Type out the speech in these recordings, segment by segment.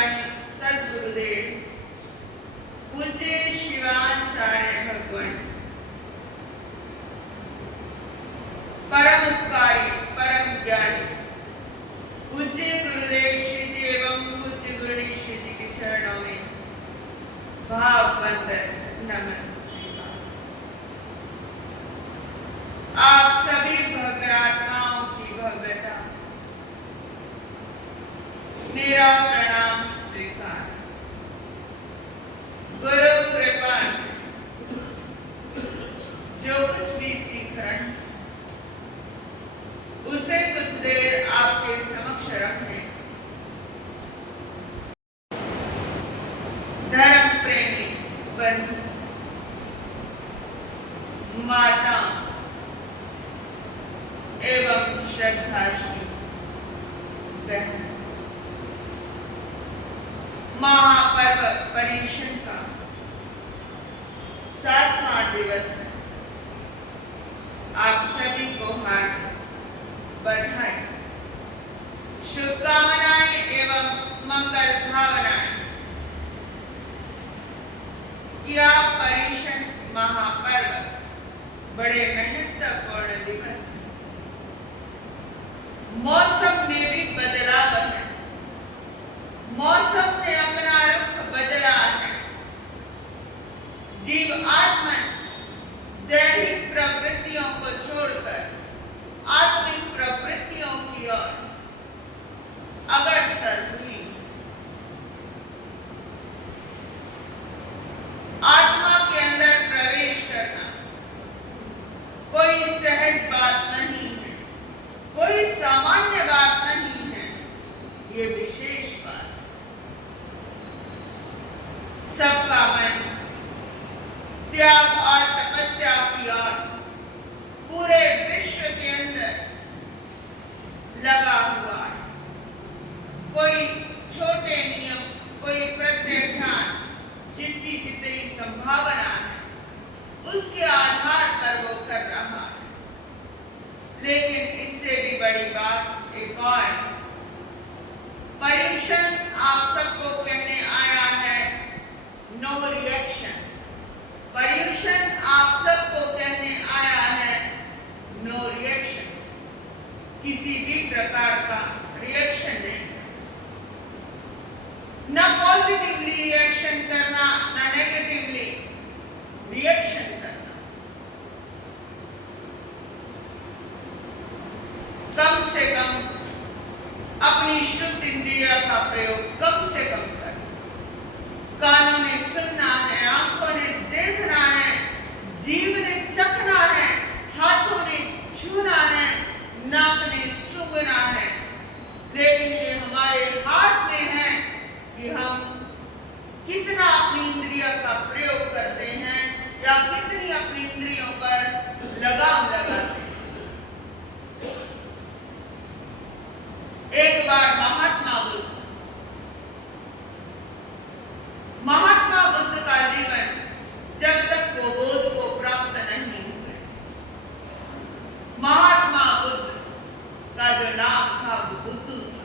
ज्ञानी सद्गुरुदेव पूज्य शिवाचार्य भगवान परम उपकारी परम ज्ञानी पूज्य गुरुदेव श्री जी एवं पूज्य गुरुदेव श्री जी के चरणों में भाव बंदन नमन स्वीकार। आप सभी भव्य आत्माओं की भव्यता मेरा प्रणाम स्वीकार। गुरु कृपा से जो कुछ भी सीख रहे हैं उसे कुछ देर आपके समक्ष रखने धर्म प्रेमी बंधु माता एवं श्रद्धाशील बहन महापर्व पर्युषण का 7वां दिवस है। आप सभी को हार्दिक बधाई शुभकामनाएं एवं मंगल भावनाएं। यह पर्युषण महापर्व बड़े महत्वपूर्ण दिवस है। मौसम में भी बदलाव है। मौसम ने अपना रुख बदला है। जीव आत्मा दैहिक प्रवृत्तियों को छोड़कर आत्मिक प्रवृत्तियों की ओर अग्रसर हुई। आत्मा के अंदर प्रवेश करना कोई सहज बात नहीं है, कोई सामान्य बात नहीं है, ये विशेष बात है। सबका मन त्याग और तपस्या की ओर पूरे विश्व के अंदर लगा हुआ है। कोई छोटे नियम, कोई प्रत्याख्यान, जिसकी जितनी संभावना है उसके आधार पर वो कर रहा है। लेकिन इससे भी बड़ी बात एक और है। पर्युषण आप सबको कहने आया है नो रिएक्शन। पर्युषण आप सबको कहने आया है नो रिएक्शन। किसी भी प्रकार का रिएक्शन नहीं, न पॉजिटिवली रिएक्शन करना न नेगेटिवली रिएक्शन करना। कम से कम अपनी शुद्ध इंद्रिय का प्रयोग कम से कम करें। कानों ने सुनना है, आंखों ने देखना है, जीभ ने चखना है, हाथों ने छूना है, नाक ने सूंघना है। लेकिन ये हमारे हाथ में है कि हम कितना अपनी इंद्रिय का प्रयोग करते हैं या कितनी अपनी इंद्रियों पर लगाम लगाते हैं। एक बार महात्मा बुद्ध का जीवन जब तक वो बोध को प्राप्त नहीं हुए, महात्मा बुद्ध का जो नाम था वो बुद्धू था।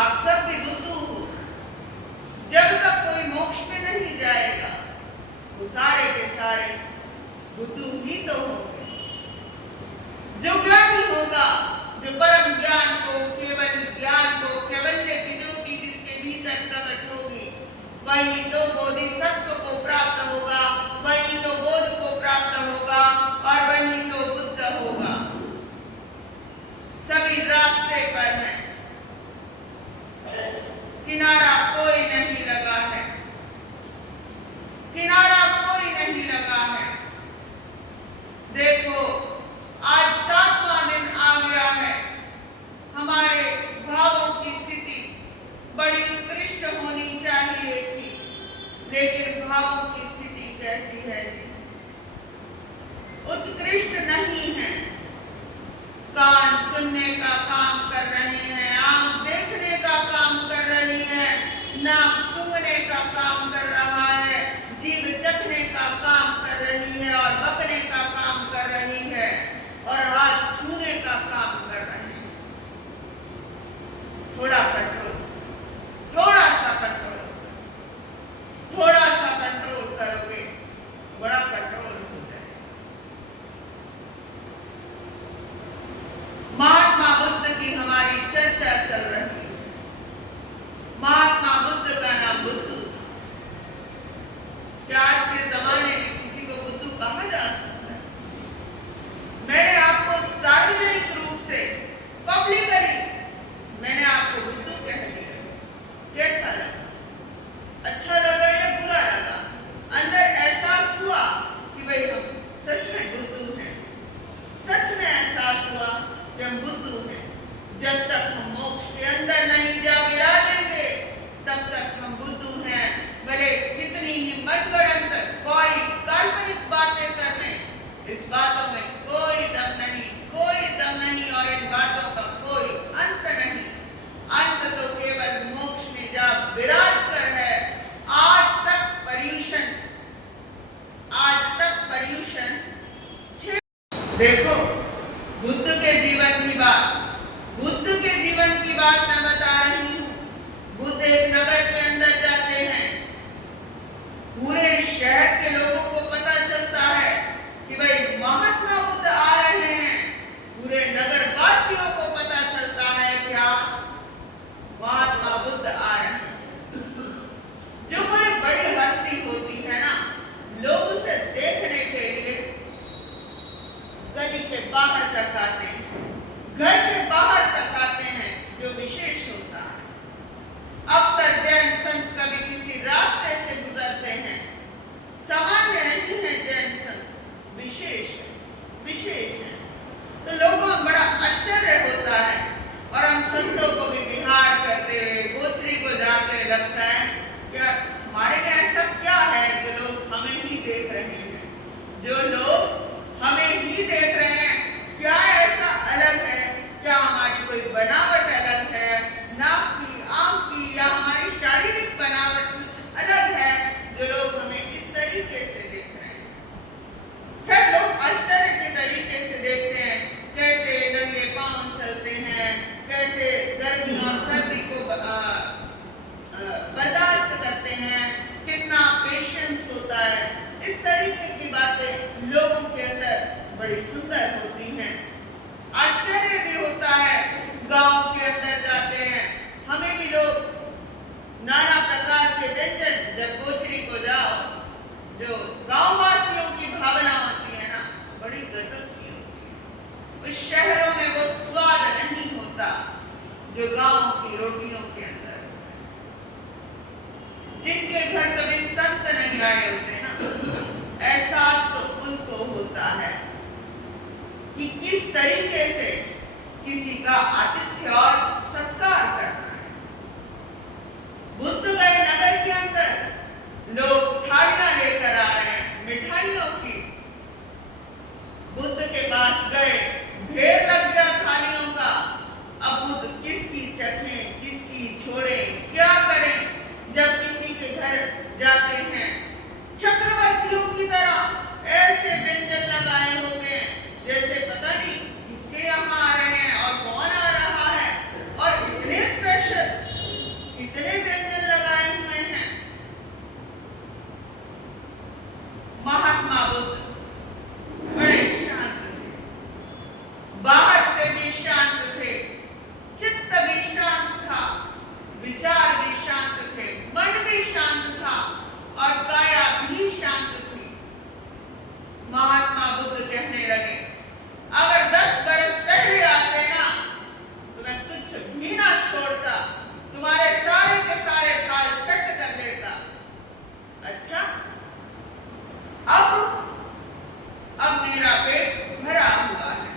आप सब भी बुद्धू हो। जब तक कोई मोक्ष में नहीं जाएगा वो सारे के सारे बुद्धू ही तो होंगे। जो ज्ञानी होगा, जो परम ज्ञान को, केवल ज्ञान को, कैवल्य की ज्योति जिसके भीतर प्रकट होगी, वही तो बोधिसत्व को प्राप्त होगा, वही तो बोध को प्राप्त होगा और वही तो बुद्ध होगा। सभी रास्ते पर हैं, किनारा कोई नहीं लगा है, किनारा कोई नहीं लगा है। देखो आज 7वां दिन आ गया है। हमारे भावों की स्थिति बड़ी उत्कृष्ट होनी चाहिए थी, लेकिन भावों की स्थिति कैसी है? उत्कृष्ट नहीं है। कान सुनने का काम कर रहे हैं, आंख देखने का काम कर रही है, नाक सूंघने का काम कर रहा है, जीभ चखने का काम कर रही है और बकने का काम कर रही है और हाथ छूने का काम कर रहे हैं। थोड़ा कंट्रोल की रोटियों के अंदर। जिनके घर कभी संत नहीं आए होते ना, एहसास तो उनको होता है कि किस तरीके से किसी का आतिथ्य और सत्कार करना है। बुद्ध गए नगर के अंदर, लोग थालियां लेकर आ रहे हैं मिठाइयों की। बुद्ध के पास गए, ढेर लग गया थालियों का। अब बुद्ध किसकी चखें, किसकी छोड़ें, क्या करें? जब किसी के घर जाते हैं, चक्रवर्तियों की तरह ऐसे व्यंजन लगाए होते हैं जैसे पता नहीं किसके यहाँ आ रहे हैं और कौन आ रहा है, और इतने स्पेशल, इतने व्यंजन लगाए हुए हैं। महात्मा बुद्ध बड़े शांत थे, बाहर से भी शांत थे, चित्त भी शांत था, विचार भी शांत थे, मन भी शांत था और काया भी शांत थी। महात्मा बुद्ध कहने लगे, अगर 10 बरस पहले आते ना तो मैं कुछ भी ना छोड़ता, तुम्हारे सारे के सारे थाल चट कर लेता। अच्छा, अब मेरा पेट भरा हुआ है।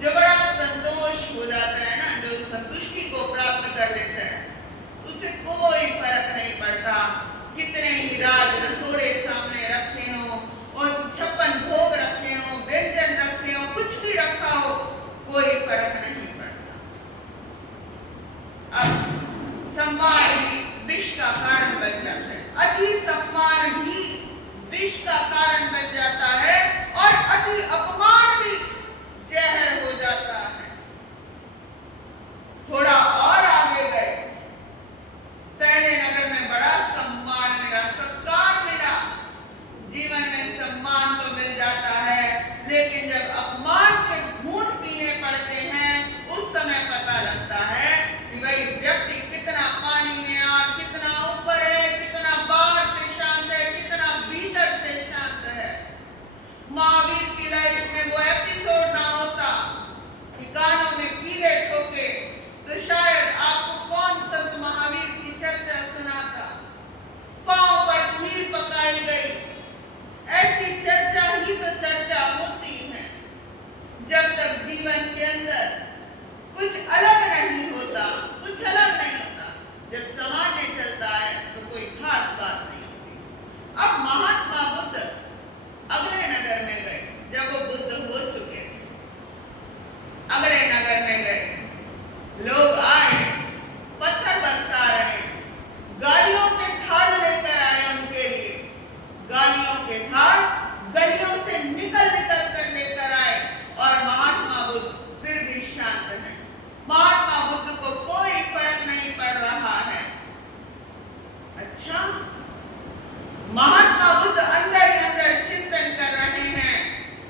जो बड़ा संतोष हो जाता है ना, जो संतुष्टि को प्राप्त कर लेता है, उसे कोई फर्क नहीं पड़ता कितने ही राज रसोड़े सामने रखे हो और 56 भोग रखे हो, व्यंजन रखे हो, कुछ भी रखा हो, कोई फर्क नहीं पड़ता। अब सम्मान भी विष का कारण बन जाता है, अति सम्मान भी विष का कारण बन जाता है और अति अपमान भी जहर हो जाता है। थोड़ा और आगे गए, पहले नगर में बड़ा सम्मान मिला, सत्कार मिला, जीवन में सम्मान तो मिल जाता है, लेकिन जब अपमान के घूंट पीने पड़ते हैं, उस समय पता लगता है कि वही व्यक्ति कितना पानी में और कितना ऊपर है, कितना बाहर से शांत है, कितना भीतर से शांत है। महावीर की लाइफ में वो एपिसोड ना होता कि कानों में कीले ठोके, तो शायद आपको कौन संत महावीर की चर्चा सुनाता। पांव पर खीर पकाई गई, ऐसी चर्चा ही तो चर्चा होती है। जब तक जीवन के अंदर कुछ अलग नहीं होता, कुछ अलग नहीं होता, जब सामान्य चलता है तो कोई खास बात नहीं होती। अब महात्मा बुद्ध अगले नगर में गए, जब वो बुद्ध हो चुके थे, अगले नगर में गए, लोग आए, पत्थर बरसा रहे, गालियों के थाल लेकर आए उनके लिए, गालियों के थाल गलियों से निकल कर लेकर आए, और महात्मा बुद्ध फिर भी शांत हैं। महात्मा बुद्ध को कोई फर्क नहीं पड़ रहा है। अच्छा, महात्मा बुद्ध अंदर ही अंदर चिंतन कर रहे हैं,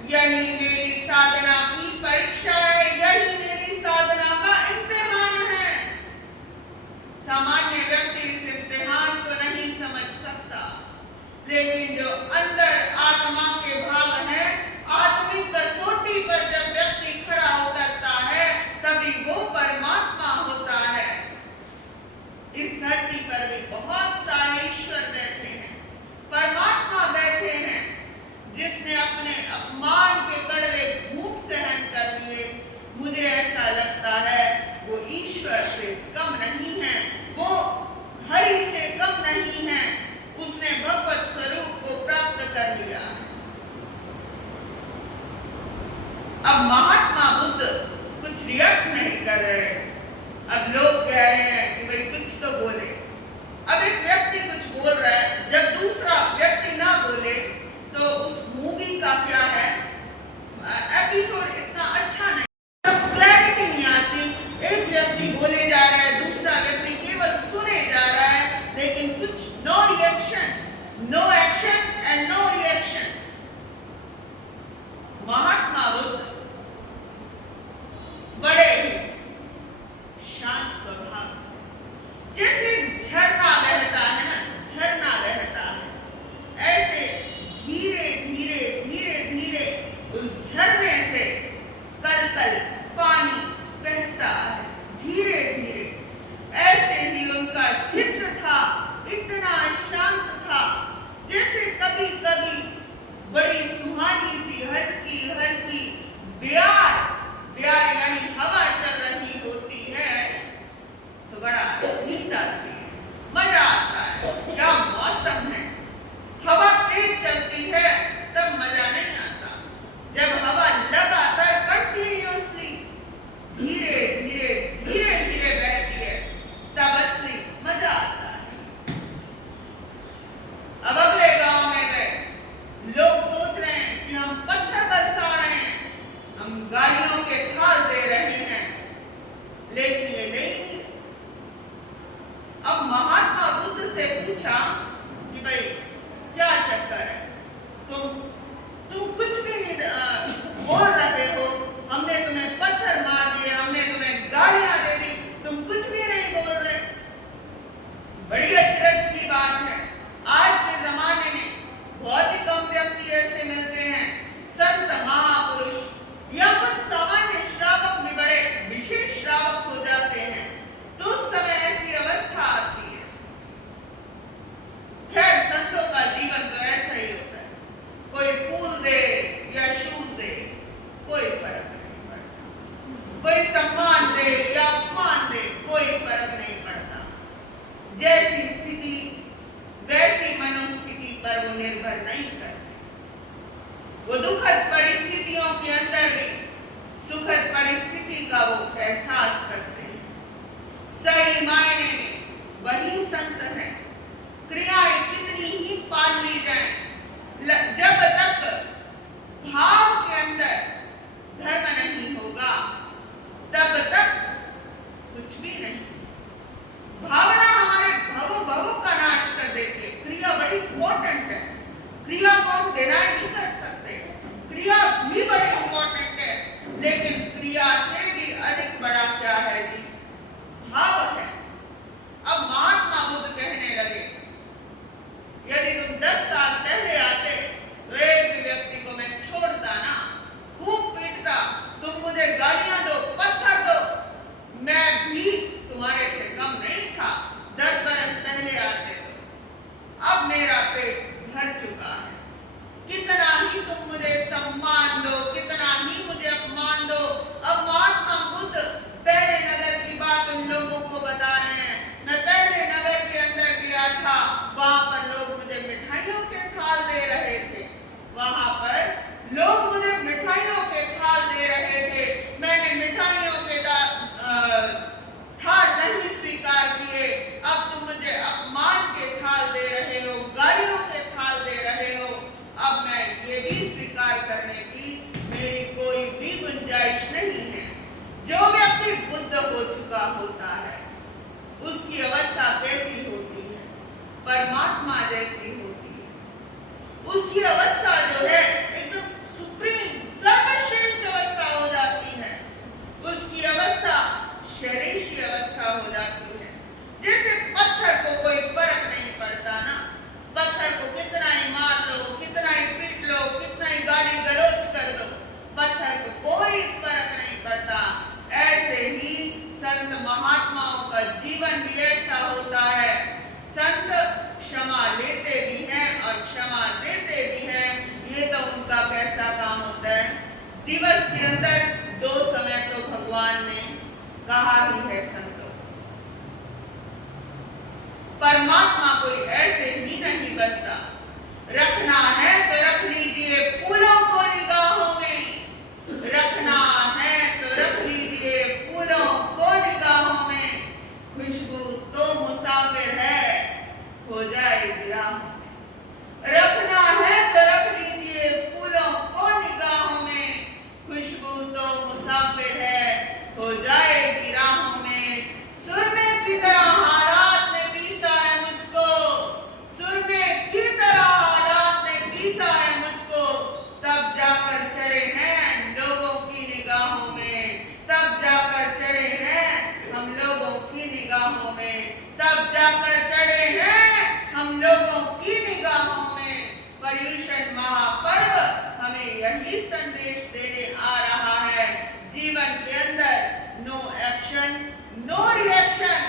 यही मेरी साधना की परीक्षा है, यही मेरी साधना का इम्तिहान है। सामान्य व्यक्ति इस इम्तिहान को नहीं समझ सकता, लेकिन जो अंदर आत्मा के भाव है, आत्मिक कसौटी पर जब व्यक्ति खरा उतरता है, तभी वो परमात्मा होता है। इस धरती पर भी बहुत सारे ईश्वर बैठे हैं, परमात्मा बैठे हैं, जिसने अपने अपमान के कड़वे घूंट सहन कर लिए। मुझे ऐसा लगता है वो ईश्वर से कम नहीं है, वो हरि से कम नहीं है, उसने भगवत स्वरूप को प्राप्त कर लिया। अब महात्मा बुद्ध कुछ रिएक्ट नहीं कर रहे। अब लोग कह रहे हैं कि भाई कुछ तो बोले। अब एक व्यक्ति कुछ बोल रहा है, जब दूसरा व्यक्ति ना बोले तो उस मूवी का क्या है, एपिसोड इतना अच्छा नहीं, क्लैरिटी नहीं आती। एक व्यक्ति बोले जा रहा है, दूसरा व्यक्ति केवल सुने जा रहा है, लेकिन कुछ no reaction, no action and no reaction. Mahatma Buddha बड़े शांत चित्त था इतना शांत था, जैसे कभी कभी बड़ी सुहानी सी हल्की हल्की ब्यार ब्यार यानी हवा चल रही होती है, तो बड़ा नींद आती है, मजा आता है। क्या मौसम है, हवा तेज चलती है तब मजा नहीं आता, जब हवा लगातार कंटिन्यूअसली धीरे धीरे धीरे धीरे बहती है तब असली मजा आता है। अब अगले गांव में गए, लोग सोच रहे हैं कि हम पत्थर बरसा रहे हैं, हम गालियों के थाल दे रहे हैं, लेकिन ये नहीं। अब महात्मा बुद्ध से पूछा कि भाई क्या चक्कर है, तुम कुछ भी नहीं बोल रहे हो, हमने तुम्हें पत्थर मार दिए, हमने तुम्हें गालियां दे दी, तुम कुछ भी नहीं बोल रहे। बड़ी अचरज की बात है, आज के जमाने में बहुत ही कम व्यक्ति ऐसे मिलते हैं, संत महापुरुष या कुछ सामान्य श्रावक भी बड़े विशेष श्रावक हो जाते हैं, तो उस समय ऐसी अवस्था आती है। खैर, संतों का जीवन तो ऐसा ही होता है, कोई फूल दे या शूल दे कोई फर्क नहीं पड़ता, कोई सम्मान दे या अपमान दे कोई फर्क नहीं पड़ता। जैसी स्थिति वैसी मनोस्थिति पर वो निर्भर नहीं करते, वो दुखद परिस्थितियों के अंदर भी सुखद परिस्थिति का वो एहसास करते हैं। सही मायने में वही संत है। क्रियाएं कितनी ही पाल ली जाए, जब तक भाव के अंदर धर्म नहीं होगा तब तक कुछ भी नहीं। भावना हमारे भवों का नाश कर देती है। क्रिया बड़ी इंपॉर्टेंट है, क्रिया को हम डिनाई नहीं कर सकते, क्रिया भी बड़ी इंपॉर्टेंट है, लेकिन क्रिया से भी अधिक बड़ा क्या है जी, भाव है। अब महात्मा बुद्ध कहने लगे, यदि तुम 10 साल पहले आते तो एक व्यक्ति को मैं छोड़ता ना, खूब पीटता, तुम मुझे गालियां दो, पत्थर दो, मैं भी तुम्हारे से कम नहीं था 10 बरस पहले आते तो। अब मेरा पेट भर चुका है, कितना ही तुम मुझे सम्मान दो, कितना ही मुझे अपमान दो। अब महात्मा बुद्ध पहले नगर की बात उन लोगों को बता रहे हैं। मैं पहले नगर के अंदर गया था, वहां पर लोग मुझे मिठाइयों के थाल दे रहे थे, वहां पर लोग मुझे मिठाइयों के थाल दे रहे थे, मैंने मिठाइयों के थाल नहीं स्वीकार किए, अब तुम मुझे अपमान के थाल दे रहे हो, गालियों के थाल दे रहे हो। अब मैं ये भी स्वीकार करने की मेरी कोई भी गुंजाइश नहीं है। जो व्यक्ति बुद्ध हो चुका होता है उसकी अवस्था कैसी होती है, परमात्मा जैसी होती है। उसकी अवस्था जो है एकदम सुप्रीम सर्वश्रेष्ठ अवस्था हो जाती है, उसकी अवस्था शरीशी अवस्था हो जाती है। जैसे पत्थर को कोई फर्क नहीं पड़ता ना, पत्थर को कितना ही मार लो, कितना ही पीट लो, कितना ही गाली गलौज कर दो, पत्थर को कोई फर्क नहीं पड़ता। ऐसे ही संत महात्माओं का जीवन भी ऐसा होता है। संत क्षमा लेते भी हैं और क्षमा देते भी हैं, ये तो उनका कैसा काम होता है। दिवस के अंदर 2 समय तो भगवान ने कहा ही है संतों, परमात्मा कोई ऐसे ही नहीं बनता। रखना है तो रख लीजिए फूलों को निगाहों में, रखना है तो रख लीजिए फूलों को निगाहों में, खुशबू तो मुसाफिर है हो जाएगी राहों में। रखना है तो रख लीजिए फूलों को निगाहों में, खुशबू तो मुसाफिर है हो जाएगी राहों में। सुरमे की तरह हालात ने पीसा है मुझको, सुरमे की तरह हालात ने पीसा है मुझको, तब जाकर चढ़े हैं लोगों की निगाहों में, तब जाकर चढ़े हैं हम लोगों की निगाहों में, तब जाकर चढ़े हैं हम लोगों की निगाहों में। पर्युषण महापर्व हमें यही संदेश देने आ रहा है, जीवन के अंदर नो एक्शन नो रिएक्शन।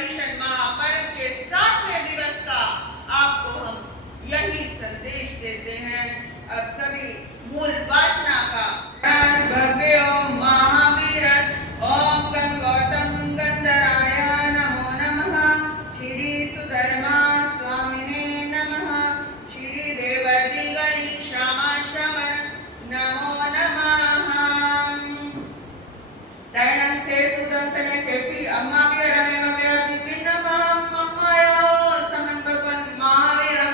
परिषद महापर्व के 7वें दिवस का आपको हम यही संदेश देते हैं। अब सभी मूल वाचना का भगवो महावीर ओम गंगौतम गंधराय नमो नमः। श्री सुधर्मा स्वामिने नमः। श्री देवर्षि गणेश श्यामा श्रवण नमो नमः। दैनं से सुदर्शने सेठी अम्मा के रमेव व्यासी पिन्नमहं मम्मायो समनं भगवन् महावीरं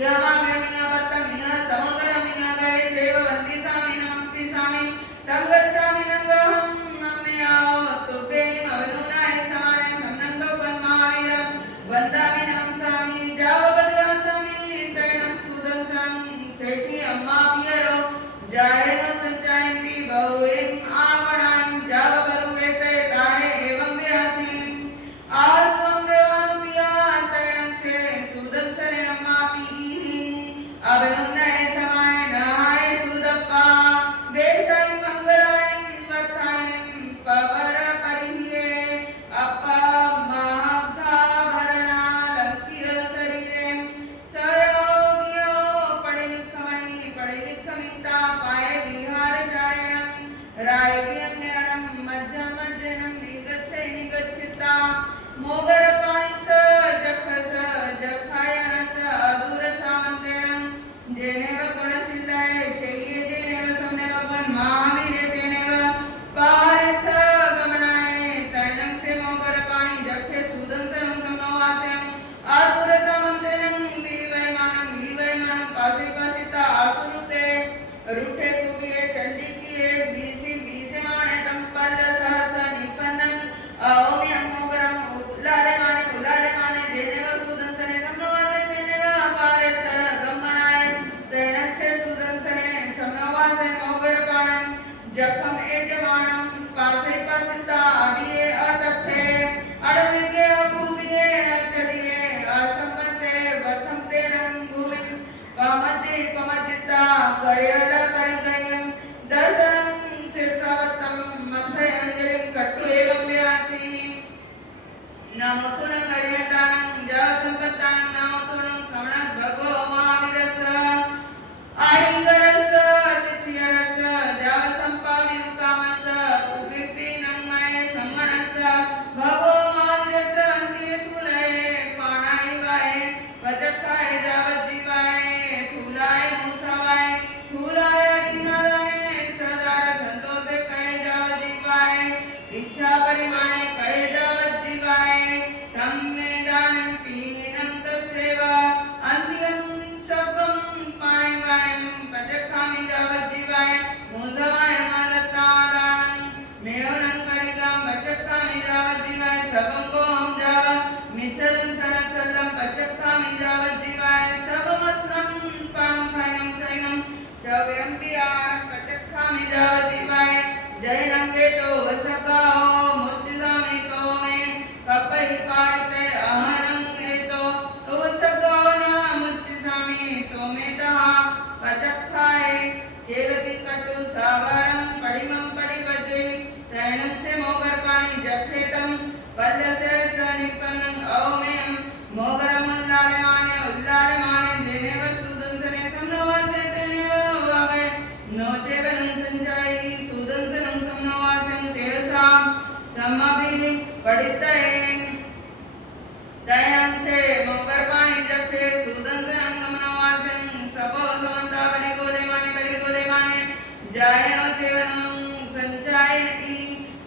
यमागनिया वत्तमिया समगरमिया गए चैव वन्ति सामि नमंसि सामि तं गच्छामि नंगहं नम्याओ तुभ्यं अवनुनाय समाने समनं भगवन् महावीरं वन्दामि नमंसामि जाववद्वासामि दैनं सुदर्शनं सेठी अम्मा पियरो जायेन संचायन्ति बहुएं आवणानि जाववरुवेते ताहे एवं व्यासी आस्वं देवानुपिया तैनं से सुदर्शने अम्मा पीहि अवनुनाय समाने नहाय सुदप्पा वेदाय मंगलाय वर्थाय पवर परिह्ये अपा महाभरणा लंकिय शरीरे सयोगियो पड़िलिखमिता पाए विहारचारिणं रायज्ञं मध्यमज्जनं निगच्छिता मोगरपाणिस जखस जखायनस अदूरसामन्तेन जेनेव गुणसिद्धाय चैये जेनेव सम्ने भगवन् महावीरे तेनेव पारथ गमनाय तैनं से मोगरपाणि जखे सुदंसनं समनवास्यं अदूरसामन्तेन विवैमानं पासे पासिता आसुरुते रुठे कुविये चंडी किए बीसे माने तंपल सहस निफनन ओमि मोगरम उलाले माने जेनेव सुदंसने समनवासे तेनेव पारथ गमनाय तैनं से सुदंसने समनवासे मोगरपाणं जखम एजमानं पासे पासिता अभिये अतथे अड़विगे कुविये चलिए असंबंधे वथम तेनं भूमिं पमज्जिता करयल परिगयं दर्शनं शीर्षवत्तं मध्यञ्जलिं कट्टु एवं व्यासी नमो तुनं हरियतानं जसंपत्तानं नमो तुनं श्रवणस् भगवो महावीरस् आयिगरस् तिथ्यरस् जावसंपावियुकामस् पुविपिनं मये संगणस् भगवो महावीरस् अंगितुलये पाणायिवाय वचक्खाय जावज्जीवाय फूलाय मूसावाय फूलाय दीनादाने सदार संतोषे कहे जावज्जीवाय इच्छा परिमाणे कहे जावज्जीवाय तम्मे दानं पीनं तस्सेव अन्त्यं सबं पाणिवाय पचक्खामि जावज्जीवाय मूसवाय मदत्तादानं मेवनं करिगं पचक्खामि जावज्जीवाय सबं गोहं जाव मिच्छलं सनसल्लं पचक्खामि जावज्जीवाय सबमस्नं पानं खायनं सैनं चव्यं पियारं पचक्खामि जावज्जीवाय जैनं वेतो वसकाओ मुच्चिदामि तो मे कपै पारिते अहनं एतो वसकाओ न मुच्चिदामि तो मे तः पचक्खाय चेवति कट्टु सावरं पडिमं पडिपजे तैनं से मोगरपाणि जखेतं पल्लसे सनिपनं औमेयं मोगरमुल्लाले माने जेनेव सुदंसने समनवासे तेनेव वागे नो चेवनं संजायि सुदंसनं समनवासं तेषां समभिः पठितयेन् तैनं से मोगरपाणि जखे सुदंसनं समनवासं सबो समन्ता परिगोले माने जायनो चेवनं संजायि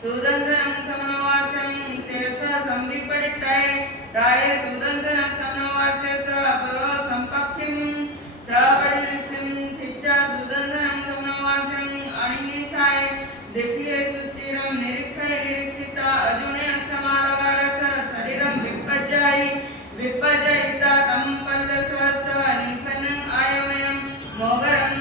सुदंसनं समनवासं तेषा संविपठितये ताये सुदंसनं समनवासे स अपरो संपक्षिं स पडिलिसिं थिच्चा सुदंसनं समनवासं अणिनिसाय दिट्ये सुचिरं निरीक्षिता अजुने समालगारस शरीरं विपज्जयिता तं पल्लसस निफनं आयमयं मोगरं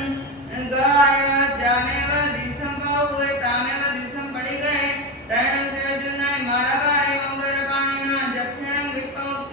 गाय जामेव दिशं बहुए तामेव दिशं पड़ि गए तैनं से अर्जुनाय मारगारे मोगरपाणिना जक्षणं विप्पमुक्त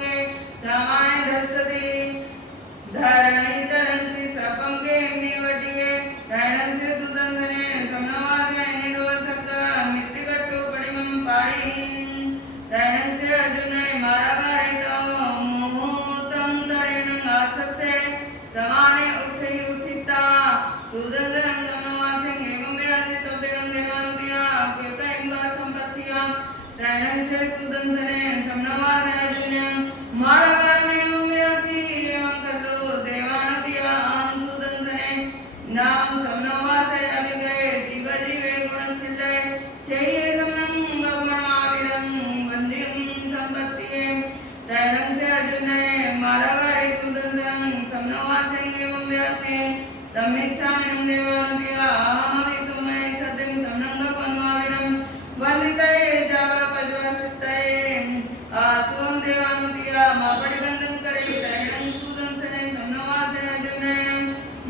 वासे तमेच्छामिनं देवानुपिया अहममितुमे सत्यं समनंगपन्माविरं वन्दितये जावपज्वसितये आस्वं देवानुपिया मापडिबन्धं करे तैनं सुदंसने समनवासे अर्जुनेन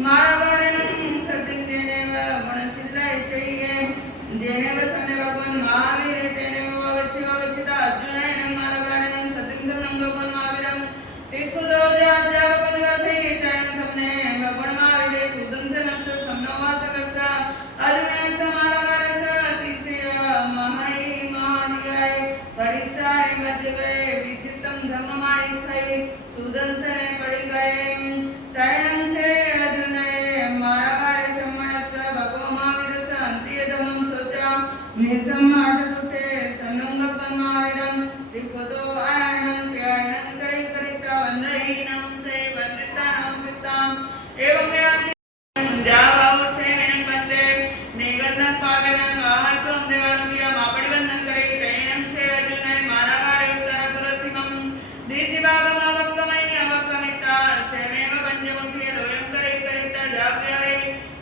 मारवारणं सत्यं जेनेव गुणसिद्धये चैये जेनेव समने भगवान महावीर तेनेव वगच्छिता अर्जुनेन मारवारणं सत्यं समनंगपन्माविरं तिखुदो जावपज्वसे तैनं समने भगवान महावीर सुदंसनस्य समनवासकस्य अर्जुनेन समारवारस तिसय महै महानियाय परिसाय मध्य गए विचित्रम धर्ममाई खई सुदंसने पड़ी गए तैनं से अर्जुन मारवार सम्मनस्त भगवान महावीर अंत्य धर्मम सोचा निसम्माट दुटे समनंगपन्माविरं तिखुदो आयनं प्यायनं करी करिता वंदहीनं से वंदितानं सितां एवं व्यासि जावा उठे मेनं बंदे निगंधन पावेनं वाहसों देवानुपिया मापडिबंधन करे तैनं से अर्जुन मारवार उत्तर पुरतिमं दिसि भागम अवक्कमयि अवक्कमिता सेमेव पंचमुखी लोयं करे करिता जाव्यारे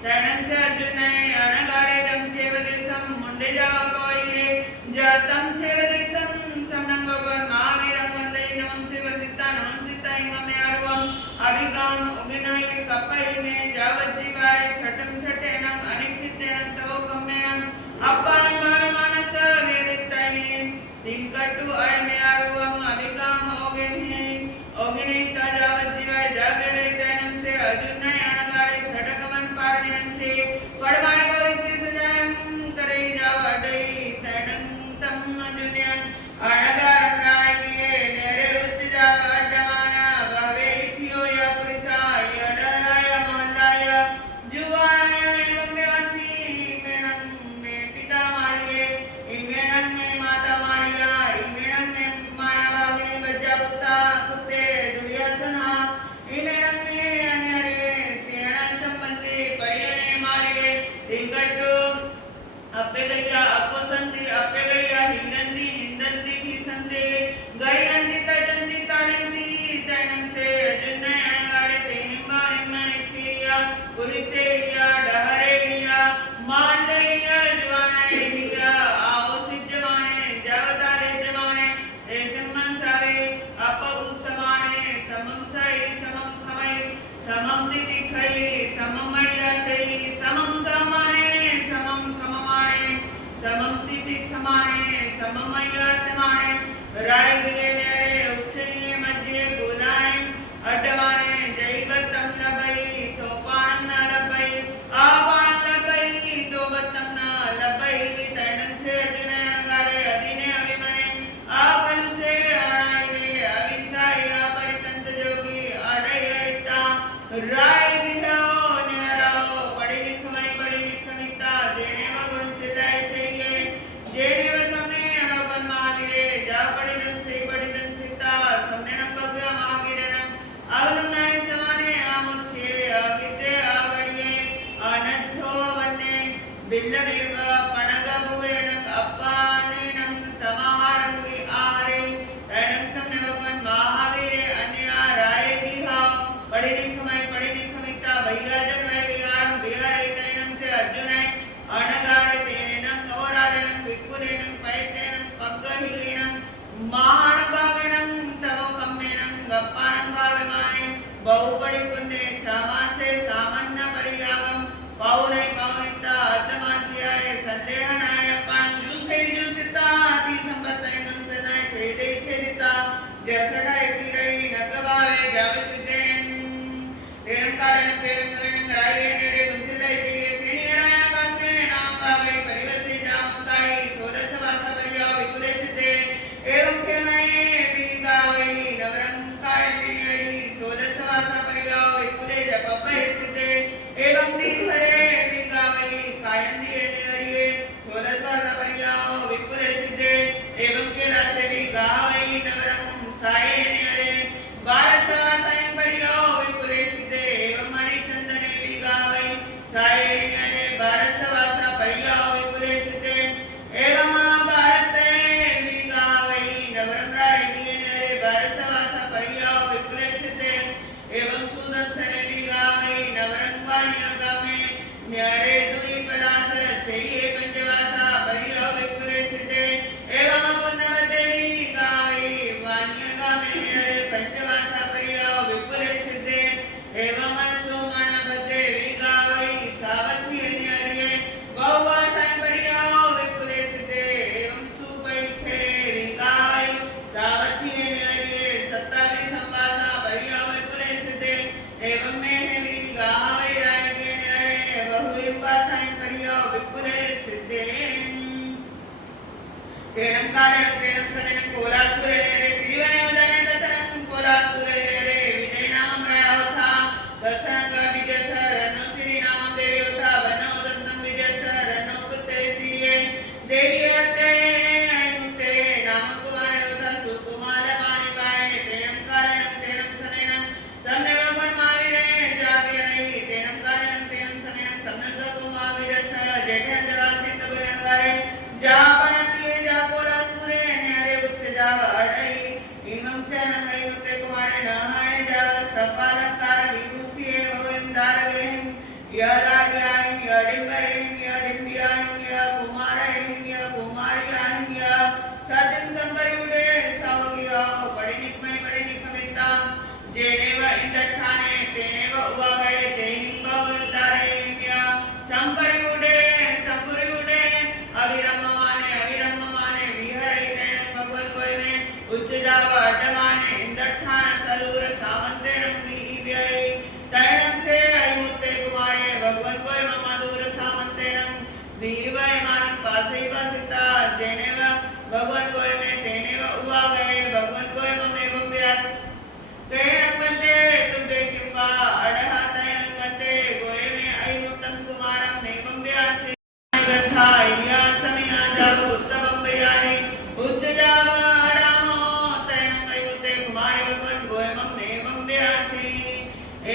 तैनं से अर्जुन अणगारे दम चेवदेशं मुंडे जावपवये जातं चेवदेशं समनं भगवान महावीरं वंदे नमस्ते वंदिता नमस्ते इममे आर्वं अभिगाम उगिनाय कपै में जावज्जीवाय छटं छटेनं अनिक्षितेनं तवो कम्मेनं अप्पानं भावमानस वेदिताये तिंकट्टु अयमे आर्वं अभिगाम ओगिनी ताजावज्जीवाय जावेरे तैनं से अर्जुन अणगारे छटकमन पारणयं से पड़वाय गोविसे सजायं करे जावडै तैनं तम अर्जुन अणगार राये नेरे उच्च जाव अड्डमाना भावे इथियो या पुरिसा यडराय महल्लाय जुवानाय एवं व्यासी मेनं में पिता मारिये इमेनं में माता मारिया इमेनं में माया भागिनी वज्रपुत्ता कुत्ते दुर्योधना इमेनं में अन्यरे सेना संबंधी परियने मारिये तिंकट्टु अप्पेगैया अप्पोसंति अप्पेगैया हिंदंती हिंदंती भीसंते गयंती तजंती तालंती तैनं से अर्जुन अणगारे तेहिंबा हिम्मा इत्थिया पुरिसेया डहरेया मांडेया जुवानेया आओसिज्जमाने जावताले जमाने रेशमन सावे अप उसमाने समम साई समम खमई समम दिखई समम मय्यासई समम समाने समम खममाने समम दिखमाने समम मय्यासमाने राय दिए नेरे उच्चनीय मध्य गुलाय अड्डमाने जैगतम लबई तोपानं न लबई आपानं लबई तोबतम न लबई तैनं से अर्जुन अणगारे अधीने अभिमने आपलु से अणाइले अविसाय अपरितंत जोगी अडै अडिता राय गिरो नेरो पढ़ी लिखमिता जेनेव गुण सिद्धाय चाहिए जेनेव समने भगवान महावीरे जा पढ़िदं सिता समने नम भगवान महावीरनं अवनुनाय समाने आमुच्छे अगिते आवडिये अनच्छो वन्ने बिल्लवेव पणगभुवेनं अप्पानेनं तमहारंगि आहारे तैनं समने भगवान महावीरे अन्या राय गिहा पढ़ी लिखमिता भैयाजन वै विहारं विहारे तैनं से अर्जुन अणगारे तेनं ओरारेनं विकुरेनं पैतेनं पग्गहिलेनं महानभागनं तवो कम्मेनं गप्पानं भावमाने बहुपड़ी कुन्ने छामासे सामान्य परियागं पौरै पौरिता अर्थमास्याय संदेहनाय पांजुसे जुसिता अति संपत्तैनं सनाय छेदे छेदिता जसडाय तिरै नगवावे जावसिद्धेन तेनं कारणं तेनं राये नेरे गुंसिलाई चाहिए सेनियराय आकाशे नाम गावे परिवस्ते जामकाई सोरस वासा परिया विपुले सिद्धे एवं खेमये विगावै नवरं कायनेरी सोरस वासा परिया विपुले जपपै सिद्धे एवं दीहरे विगावै कायनेरी सोरस वासा परिया विपुले सिद्धे एवं के रास्ते विगावै नवरं सायनेरे भारत वासायं परिया विपुले सिद्धे एवं मणिचंदने विगावै सायनेरे भारत वासा परिया विपुले सिद्धे एवं भारते विगावै नवरं रायनेरे भारत वासा परिया विपुले सिद्धे एवं सुदंसने विगावै नवरं तेनं कालेन तेनं सनेनं कोलास्तुरे नेरे श्रीवने वदने ततनं कोलास्तुरे नेरे विजय नामं रायोथा दर्शनं विजय सरनो श्री नामं देवयोथा वनो दर्शनं विजय सरनो कुत्ते श्रीये देवियोते कुत्ते नामं कुमारयोथा सुकुमार पाणि पाए तेनं कालेन तेनं सनेनं सम्ने भगवान महावीरे जाविरे तेनं कालेन तेनं सनेनं सम्ने भगवान महावीरे स जेठे जवासित बगनवारे जा भगवान को में तेने व उआ गए भगवान को में बम्ब्यास तेनं बंदे तुबे किंवा अड़हा तेनं बंदे गोये में अयुक्तम कुमारम ने बम्ब्यास गथा या समया जाव उत्सवम बयानी उच्च जाव अड़ामो तेनं अयुक्ते कुमार भगवान गोये में बम्ब्यासी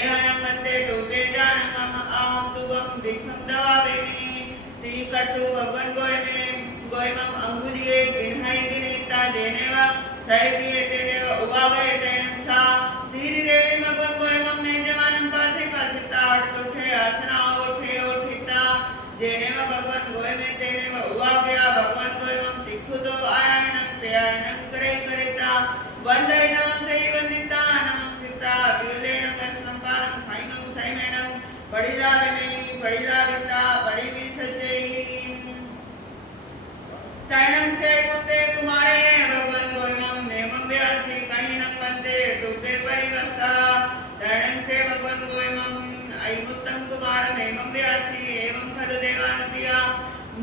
एहनं बंदे तुबे जानम आम तुगम दिखम दवावेनी ती कटु भगवान गोयमम अंगुलिये गिनहाई गिनीता देनेवा साइडिये देनेवा उबागये देनसा सीरी देवी भगवान गोयमम में जमानम पासे पासिता उठे आसना उठिता देनेवा भगवान गोयमे देनेवा उबागया भगवान गोयमम तिखुदो आयनं प्यायनं करेता वंदयनं सैवनिता नमः सिता विलेनं कसनं पानं खाइनं सैमेनं बड़ीला विता बड़ी भी सज्जई तैनं से कुत्ते कुमारे भगवान गोयमम नेमं व्यासी कहिनं बंदे दुबे परिवसा तैनं से भगवान गोयमम अयुक्तम कुमार नेमं व्यासी एवं खलु देवानुपिया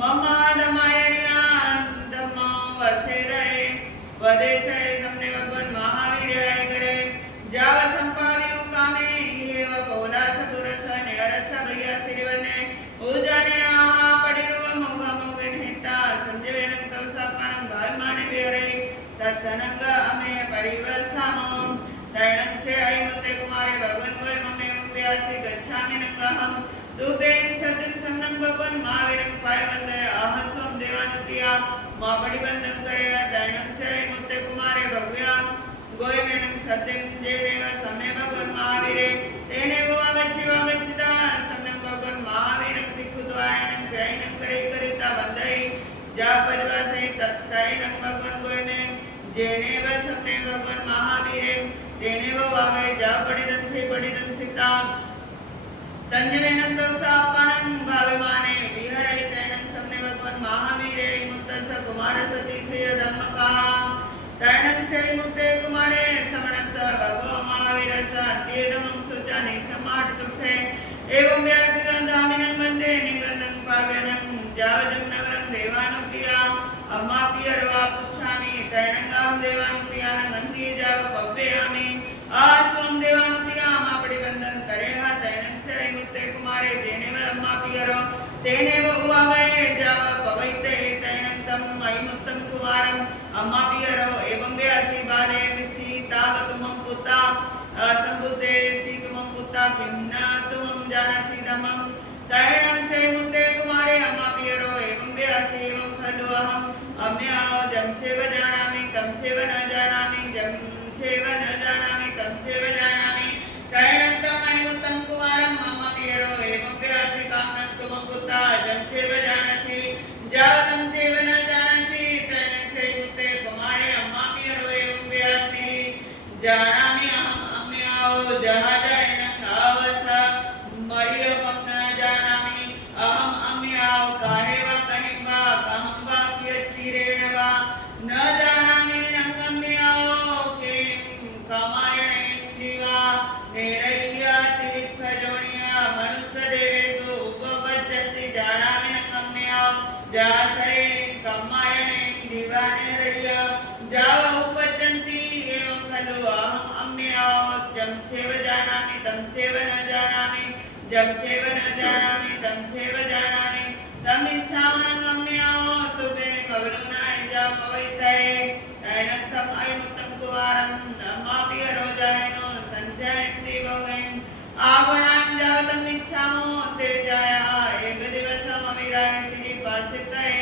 ममा दमायनिया दमा वसेरे वदेशे हमने भगवान महावीर आए करे जाव संपावियु कामे येव पौला सदुरस नेरस भैया सिरिवने उजाने आहा पडिरुव मोगा मोगे नेता संजयनं तवसापानं भावमाने बेरे तत्सनंग अमे परिवसामो तैनं से अयुते कुमारे भगवान गोय ममे व्यासी गच्छामि नंगहम दुबेन सदन संनं भगवान महावीरं पायवंदे आहसोम देवानुतिया मा पडिवंदं करे तैनं से अयुते कुमारे भगव्या गोय मेनं सत्यं जेनेव समे भगवान महावीरे तेने वो वागच्छिता समे भगवान महावीरं तिखुद्वायनं जैनं करिता वंदई जा परिवासे तत्तैनं भगवान गोय में जेनेव समे भगवान महावीरे तेने वो वागय जा पडिदं सिता संजयनं दौसापनं भावमाने विहरय तेनं समे भगवान महावीरे मुक्तस कुमार सती से धम्मका तैनं से मुक्ते कुमारे समणस भगवान महावीरस अंत्येदमं सुचानि समाट तुठे एवं व्यासगंधामिनं वंदे निगंधं पाव्यनं जावजं नवरं देवानुप्रिया अम्मा पियरवा पुच्छामि तैनंगां देवानुप्रियानं अंत्ये जाव पव्ययामि आस्वं देवानुप्रिया अम्मा पडिवंदन करेहा तैनं से मुक्ते कुमारे देनेव अम्मा पियरो तेनेव उवागये जाव पवैते तैनं तम अयमुक्तं कुमारं अम्मा पियरो एवं व्यासी बाले विसी तावतुमं पुता संबुद्धे सीतुमं पुता किन्ना तुमं जानसि दमं तैनं से मुक्ते कुमारे अम्मा पियरो एवं व्यासी एवं खलु अहम् अम्याओ जं चेव जानामि तं चेव न जानामि जं चेव न जानामि तं चेव जानामि तैनं तम अयमुक्तं कुमारं अम्मा पियरो एवं व्यासी कामनं तुमं पुता जं चेव जानसि जावतं चेव न जानसि तैनं से मुक्ते कुमारे अम्मा पियरो एवं व्यासी जानामि अहम् अम्याओ जहाजयनं आवसा मरियमं न जानामि अहम् अम्याओ काहे वा कहिं वा कहं वा कियच्चिरेण वा न जानामि नङ्गम्याओ किं कमायणेन्द्रिवा नेरय्या तिरिक्खजोनिया मनुष्यदेवेषु उपपद्यते जानामि नङ्गम्याओ जासरे कमायणेन्द्रिवा तं चैव न जानामि जं चैव न जानामि तं चैव जानामि तमिच्छामि गम्यामो तुभे कवरुणाय जापवैतये नयनत्थम् अयमुत्तम कुमारं नमामि रोजायनो संजयन्ति भवेन् आगुणान् जावतम् इच्छामो तेजाय एकदिवसममिराय श्रीपासितये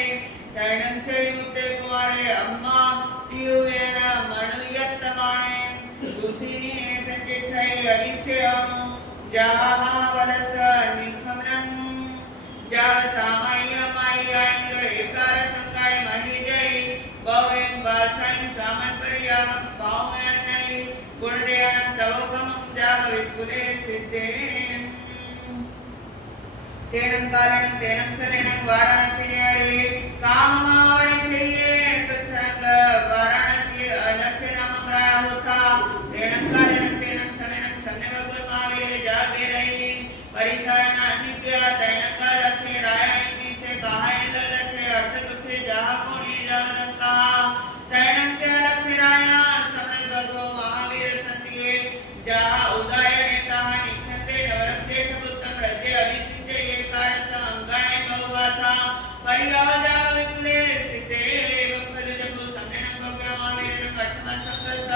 नयनं चैमुत्ते कुमारे अम्मा तियुवेण मणुयत्तमाणे दुसिनी संजित्थै अविस्यं जामावलस निखमनं जाव सामाय्यमाय्यायिंग एकार संकाय महिजय भवेन वासायं सामन पर्यागं पावयन्नै गुणदयानं तवकं जाव विपुले सिद्धे तेनं कारणं तेनं सनेनं वाराणसी हरे काममावणे चाहिए तत्थंग वाराणसी अलक्ष्य नामं राया होता तेनं कारणं तेनं सनेनं सन्ने भगवान महावीर जावे रही परिसायन अनित्य तेनं कालक्ष्य राया नीति से कहा लक्ष्य अर्थ दुखे जहाँ कोणी जावनं कहा तेनं से अलक्ष्य राया सन्ने भगवान महावीर संतिये जहाँ उदाय नेता निखंते नवरत्ते ठबुत्तम रजे अभिसिंचे ये कारस अंगाने बहुवासा परिगावजा विपुले सिद्धे वक्फल जम्बु सम्मेनं भगवान महावीर कठमा संगस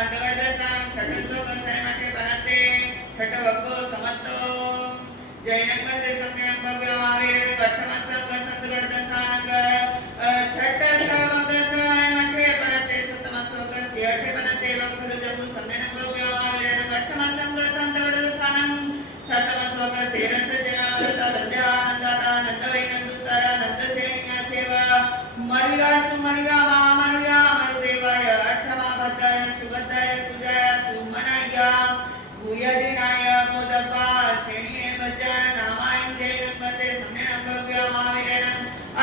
अंधगढ़दसां छठसो कसाय मठे बनते छठ वक्को समत्तो जैनक बंदे सम्मेनं भगवान महावीर कठमा संगस अंधगढ़दसांग छठसो वक्कसाय मठे बनते सतमसो कस अठे बनते वक्फल जम्बु सम्मेनं भगवान महावीर कठमा संगस अंधगढ़दसांग सतमसो कस तेरस जनावरता रजानंदाता नंदवैनंदुत्तर नंदसेनिया सेवा मर्या सुमर्या महामर्या मरुदेवाय अठमा भद्राय सुभद्राय सुजाय सुमनाय भूयदिनाय मोदपा सेनिये भज्जान नामायं जैनं वन्दे सम्मेनं भगवान महावीरेण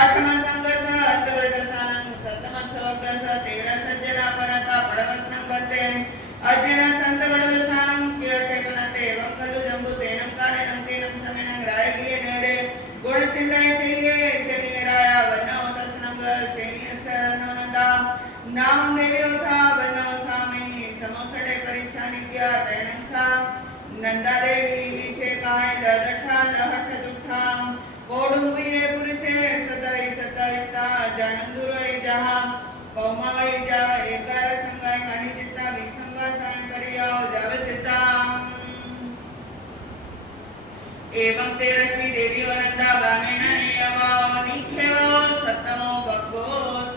अठमा संगस अंतगढ़दसानं सतमसवकस तेरस जना परता पडवस्नं वन्दे अजन संतगढ़दसानं केठे बनते एवं खलु जम्बु तेनं कारणं तेनं समेनं रायगिये नेरे गुण सिंगाय चाहिए सेनिये राया वन्नो तस्नंग सेनिये सरनो नंदा नामं देव्योथा वन्नो सामि समोसडे परिशानी क्या तेनं सा नंदा देवी विषे काय ददठा लहठ दुखा कोडुंबिये पुरुषे सतवै सतविता जानम दुरवै जहा पौमावै जाव एकार संगाय मानिजिता विसंगा सायं परियाव जाव सिता एवं तेरस्वी देवी नंदा गामेन नियमो निखेवो सत्तमो भगो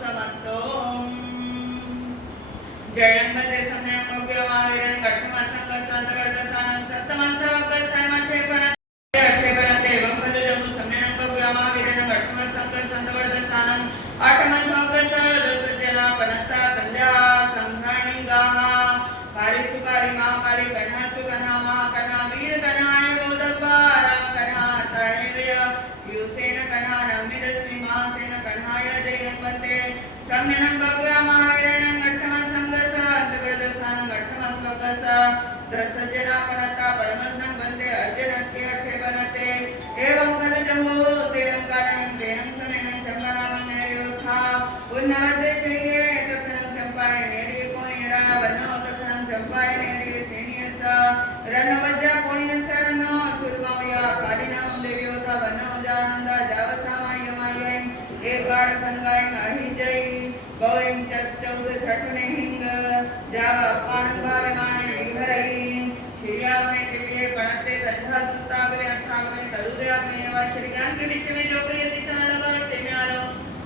समन्तो जयं वन्दे सम्मेनं भगवान महावीरेण कठमा संगस अंतगढ़दसानं सत्तमसो कसाय मठे बनते अठे बनते एवं खलु जम्बु सम्मेनं भगवान महावीरेण कठमा संगस अंतगढ़दसानं अठमसो कसाय दस जना बनता कल्या संघाणी गाहा काली सुकाली महाकाली कन्हा सुकन्हा महाकन्हा वीर कन्हाय बोधप्पा राम कन्हा तैवेय युसेन कन्हा नवमिदस्मि महासेन कन्हाय जयं वन्दे सम्मेनं भगवान महावीरेण अठमा संगस अंतगढ़दसानं अठमसो कस दस जना बनता पडमस्नं वन्दे अर्जुनस्ति अठे बनते एवं खलु जम्बु तेनं कारणं तेनं समेनं चम्पारामं नेर्योथा उन्नवते चाहिए तत्नं चंपाय नेर्ये कोनेरा वन्नो तत्नं चंपाय नेर्ये सेनियस रन्नवज्जा कोणियस रन्नो चुल्मावया कालिनामं देव्योथा वन्नो जानंदा जावसामायमायै एकार संगाय महिजय भवं चौद छठने हिंग जाव पानंगावे माने विहरई श्रीयाग्ने के पणते तथा सुतागवे अथागवे तदुदयाग्ने वा श्री ज्ञान के विषय में जो कोई यदि चला लगा ते में आलो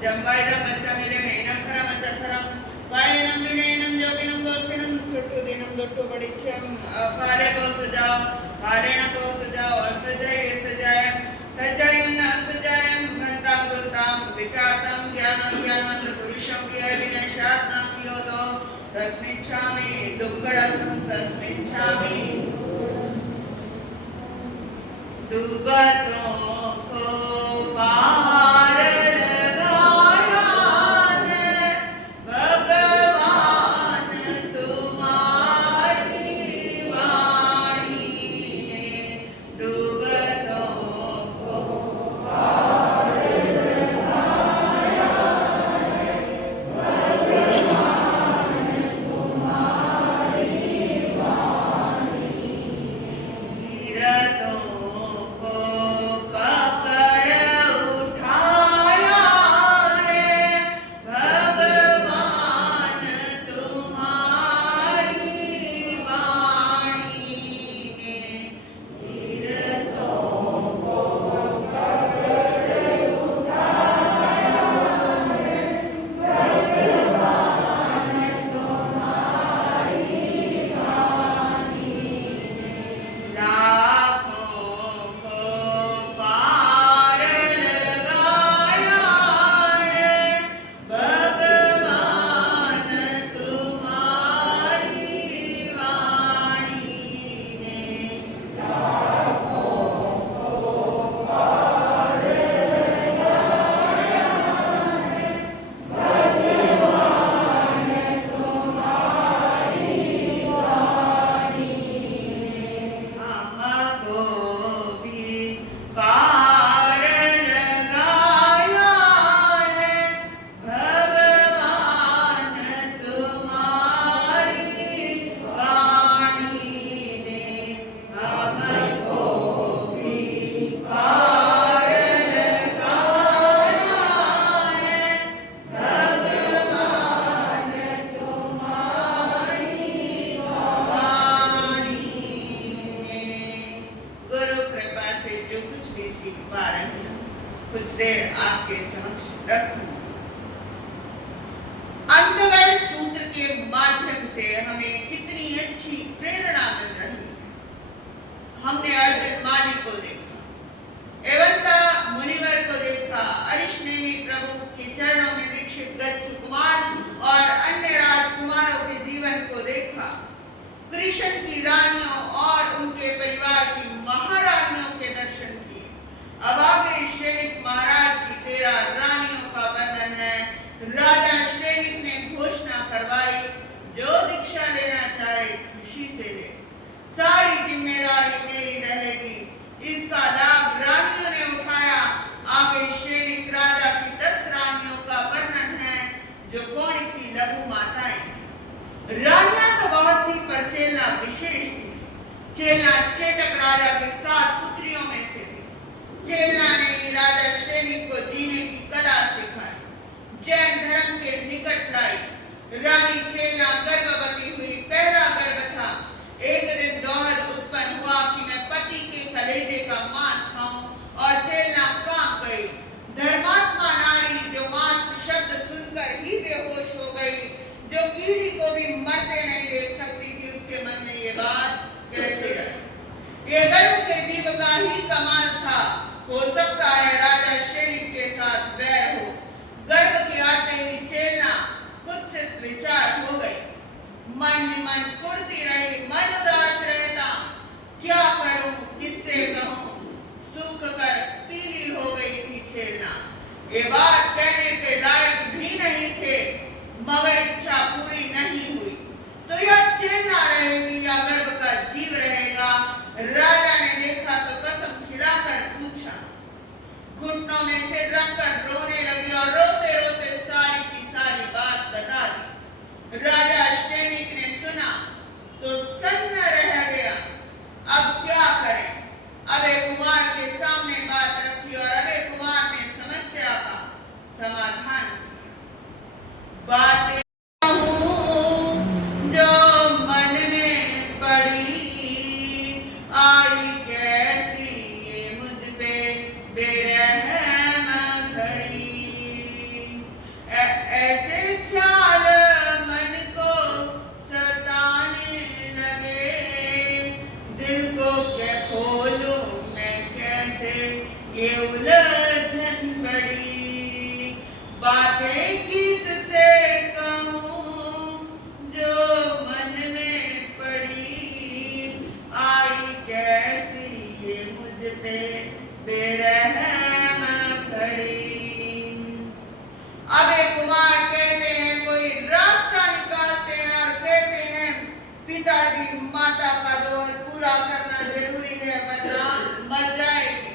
जंबाइदा बच्चा मिले मेना खरम चखरम वायनम विनयनम जोगिनम गोसिनम सुट्टु दिनम दोट्टु पडिच्छम अपारे को सजाओ पारेण को सजाओ सजाय सजायन असजायन भंताम गुंताम विचारतम ज्ञानम ज्ञानवंत पुरुषों की अभिनशात्म कियो तो तस्मिच्छामि दुग्गड़ं तस्मिच्छामि दुर्गतों को पार लगाया है भगवान तुम्हारी वाणी ने दुर्गतों को पार लगाया है भगवान तुम्हारी वाणी हमने अर्जुन माली को देखा, एवंता मुनिवर को देखा, अरिष्णेमी प्रभु के चरणों में दीक्षित गज सुकुमार और अन्य राजकुमारों के जीवन को देखा, कृष्ण की रानियों और उनके परिवार की महारानियों के दर्शन किए। अब आगे श्रेणिक महाराज की 13 रानियों का वर्णन है। राजा श्रेणिक ने घोषणा करवाई, जो दीक्षा लेना चाहे खुशी से ले, सारी जिम्मेदारी मेरी रहेगी। इसका लाभ रानियों ने उठाया। आगे श्रेणिक राजा की 10 रानियों का वर्णन है, जो कौणिक की लघु माताएं। रानियां तो बहुत थी, पर चेलना विशेष थी। चेलना चेटक राजा के 7 पुत्रियों में से थी। चेलना ने राजा श्रेणिक को जीने की कला सिखाई, जैन धर्म के निकट लाई। रानी चेलना गर्भवती हुई, पहला गर्भ था। एक दिन दोहद उत्पन्न हुआ कि मैं पति के कलेजे का मांस खाऊं, और चेलना कांप गई। धर्मात्मा नारी जो मांस शब्द सुनकर ही बेहोश हो गई, जो कीड़ी को भी मरते नहीं देख सकती थी, उसके मन में ये बात कैसे आई? ये गर्भ के जीव का ही कमाल था। हो सकता है राजा श्रेणिक के साथ वैर हो। गर्भ के आते ही चेलना कुत्सित विचार हो गई। मन ही मन कुड़ती रही, मन उदास रहता। क्या करूं, किससे कहूं? सूख कर पीली हो गई थी चेलना। ये बात कहने के लायक भी नहीं थे, मगर इच्छा पूरी नहीं हुई। तो यह चेलना रहेगी या गर्भ का जीव रहेगा? राजा ने देखा तो कसम खिलाकर पूछा। घुटनों में सिर रखकर रोने लगी और रोते रोते सारी की सारी बात बता दी। राजा श्रेणिक ने सुना तो सन्न रह गया। अब क्या करें? अभय कुमार के सामने बात रखी और अभय कुमार ने समस्या का समाधान किया। बातें जो मन में पड़ी, आई कैसी ये मुझ पे बेरहम घड़ी। ऐसे ख्याल मन को सताने लगे, दिल को क्या खोलूं मैं कैसे, ये उलझन बड़ी। बातें किससे कहूं जो मन में पड़ी, आई कैसी ये मुझ पे बेरहम घड़ी। अभय कुमार कहते हैं, कोई रास्ता निकालते हैं और कहते हैं, पिताजी माता का दोहद पूरा करना जरूरी है, वरना मर जाएगी।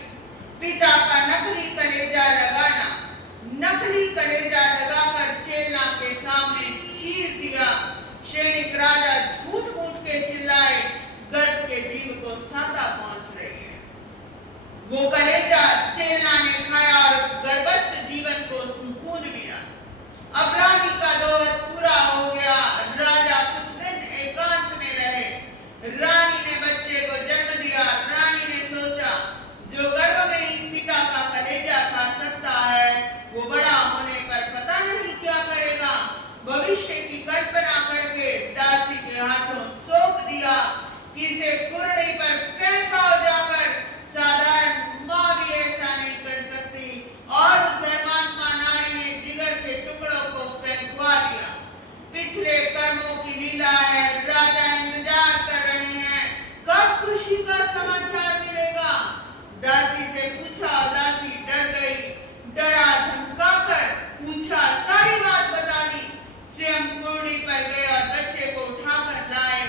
पिता का नकली कलेजा लगाना, नकली कलेजा लगाकर चेलना के सामने चीर दिया। श्रेणिक राजा झूठ मूठ के चिल्लाए, गर्भ के जीव को साता पहुंच रही है। वो कलेजा चेलना ने खाया और गर्भस्थ जीवन को सुकून मिला। अब रानी का दोहद पूरा हो गया। राजा कुछ दिन एकांत में रहे। रानी ने बच्चे को जन्म दिया। रानी ने सोचा, जो गर्भ में ही पिता का कलेजा खा सकता है, वो बड़ा होने पर पता नहीं क्या करेगा। भविष्य की कल्पना करके दासी के हाथों सौंप दिया कि इसे कुरड़ी पर फेंका जाकर। साधारण माँ भी ऐसा नहीं कर सकती, और उस धर्मात्मा नारी ने जिगर के टुकड़ों को फेंकवा दिया। पिछले कर्मों की लीला है। राजा इंतजार कर रहे हैं, कब खुशी का समाचार मिलेगा। दासी से पूछा और दासी डर गई। डरा धमकाकर पूछा, सारी बात बता दी। स्वयं कुर्डी पर गए और बच्चे को उठाकर लाए।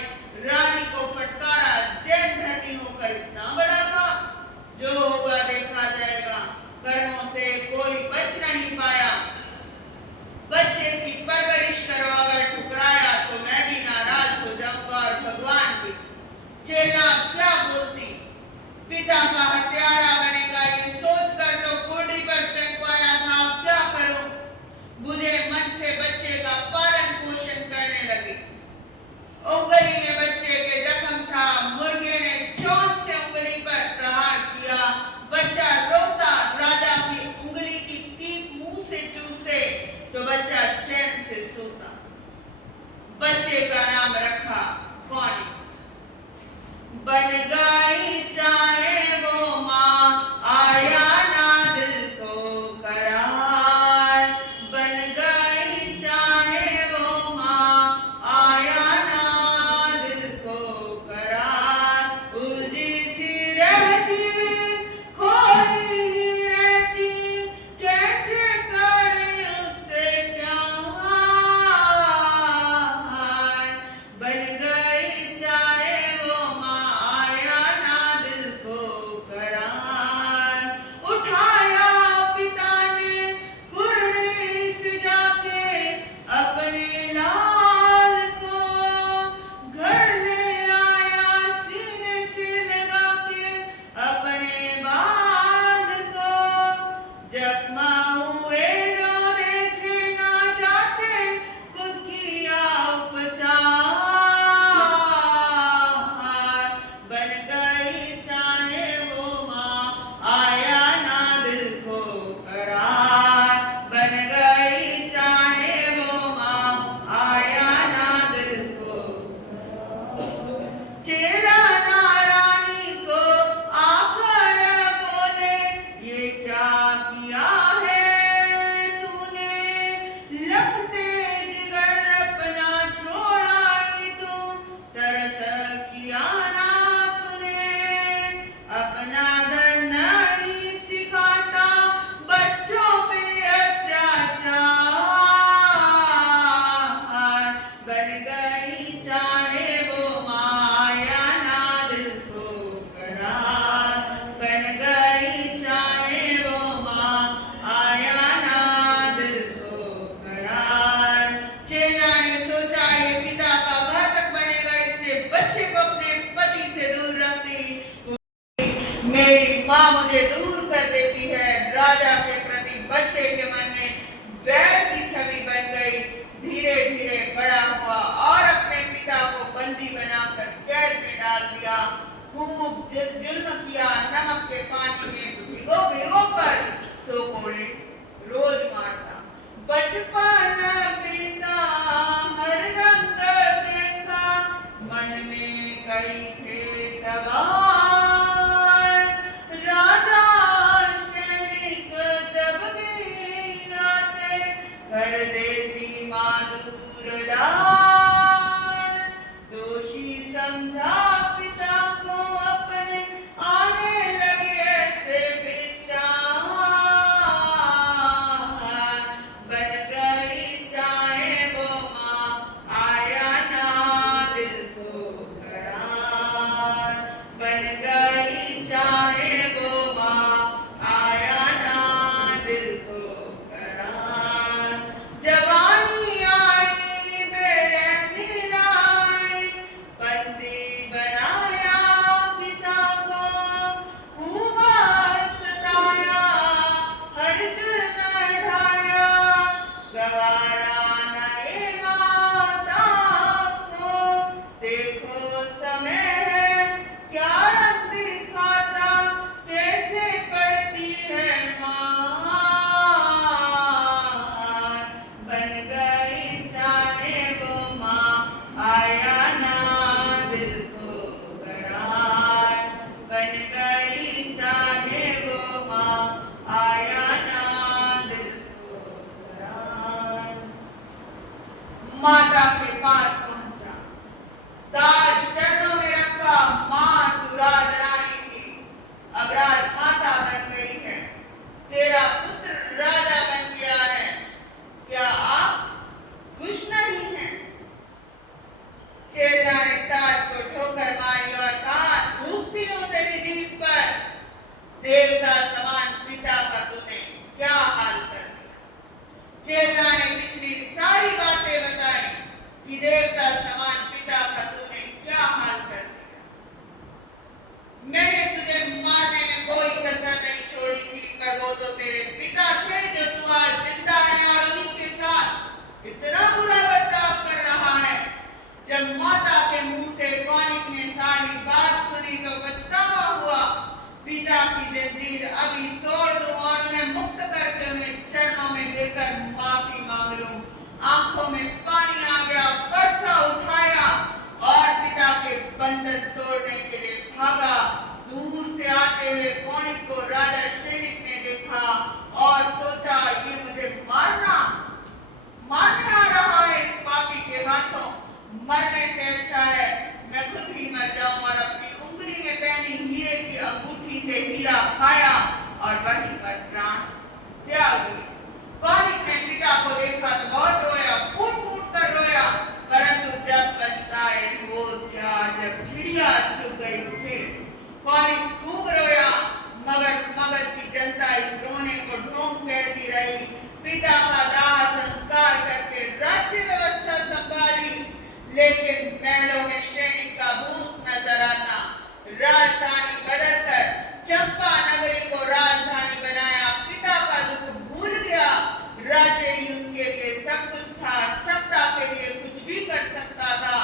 रानी को फटकारा, चेला नारायणी को आकर बोले, ये क्या किया है तूने, लगते जिगर अपना छोड़ाई तू, तरस किया ना तूने, अपना घर नहीं सिखाता बच्चों पे अत्याचार, बन गई चाहे वो माया ना दिल को करार, बन गई चाहे वो माया ना दिल को करार। चेला ने सोचा ये पिता का घातक बनेगा, इसलिए बच्चे को अपने पति से दूर रखती। मेरी माँ मुझे दूर कर देती है। राजा के प्रति बच्चे के मन में वैर की छवि बन गई। धीरे धीरे बड़ा हुआ और अपने पिता को बंदी बनाकर कैद में डाल दिया। खूब जुल्म किया, नमक के पानी में भिगो भिगो कर सो कोड़े रोज मारता। बचपन बीता हर रंग देखा, मन में कई थे सवाल, राजा सैनिक जब भी आते कर देती माँ दूर डाल। दोषी समझा पिता को अपने, आने लगे ऐसे विचार, बन गई चाहे वो माँ आया ना दिल को करार, बन गई चाहे वो माँ आया ना दिल को करार। जवानी आई बेरहमी लाई, बंदी बनाया पिता को, हुआ सताया हर्ज न ढाया, गवारा न ये माता को। देखो समय है क्या रंग दिखाता, कैसे पड़ती है माँ, बन गई चाहे वो माँ आया ना दिल को करार, बन गई चाहे वो माँ आया ना दिल को करार। माता के पास पहुंचा, ताज चरणों में रखा, माँ तू राजरानी थी, अब राजमाता बन गई है, तेरा पुत्र राजा बन गया है, क्या आप खुश नहीं हैं? चेला ने ताज को ठोकर मारी और कहा, थूकती हूँ तेरी जीभ पर, देवता समान पिता का तूने क्या हाल कर दिया। चेला ने पिछली सारी बातें बताई कि देवता समान पिता का तूने क्या हाल कर दिया। मैंने तुझे मारने में कोई कसर नहीं छोड़ी थी, पर वो तो तेरे पिता थे जो तू आज जिंदा है और उन्हीं के साथ इतना बुरा बर्ताव कर रहा है। जब माता के मुंह से कौनिक ने सारी बात सुनी तो पछतावा हुआ। पिता की जंजीर अभी तोड़ दूं और उन्हें मुक्त करके उन्हें चरणों में गिरकर माफी मांग लूं। आंखों में पानी आ गया, बरसा उठाया और पिता के बंधन तोड़ने के लिए भागा। दूर से आते हुए कौनिक को राजा सैनिक ने देखा और सोचा ये मुझे मारने आ रहा है इस पापी के हाथों। मरने से अच्छा है मैं खुद ही मर जाऊं। और अपनी उंगली में पहनी हीरे की अंगूठी से हीरा खाया और वहीं पर प्राण त्याग दिए। कौनिक ने पिता को देखा तो बहुत रोया, फूट फूट कर रोया, परंतु जब पछताए वो क्या जब चिड़िया चुग गई फिर। कौनिक खूब रोया, मगर मगध की जनता इस रोने को ढोंग कहती रही। पिता का दाह संस्कार करके राज्य व्यवस्था संभाली, लेकिन महलों में सैनिक का भूत नजर आता। राजधानी बदलकर चंपा नगरी को राजधानी बनाया। पिता का दुख भूल गया। राज्य ही उसके लिए सब कुछ था, सत्ता के लिए कुछ भी कर सकता था।